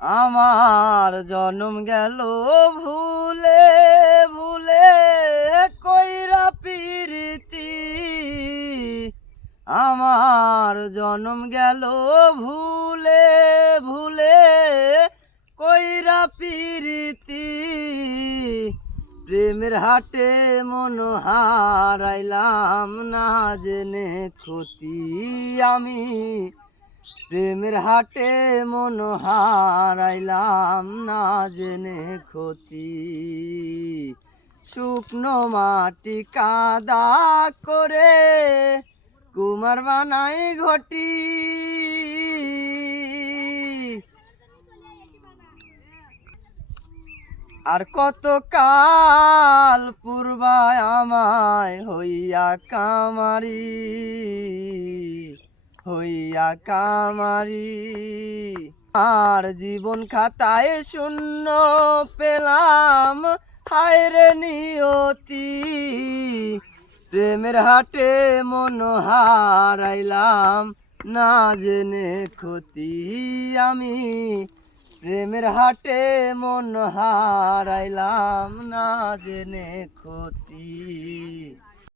আমার জনম গেল ভুলে ভুলে কইরা পিরিতি। আমার জনম গেল ভুলে ভুলে কইরা পিরিতি। প্রেমের হাটে মন হারাইলাম না জেনে ক্ষতি আমি। প্রেমের হাটে মন হারাইলাম না জেনে ক্ষতি। শুকনো মাটি কাদা করে কুমার বানাই ঘটি। আর কত কাল পূর্বায় আমায় হইয়া কামারি হইয়া কামারি। আর জীবন খাতায় শূন্য পেলাম হায়রে নিয়তি। প্রেমের হাটে মন হারাইলাম না জেনে ক্ষতি আমি। প্রেমের হাটে মন হারাইলাম না জেনে ক্ষতি।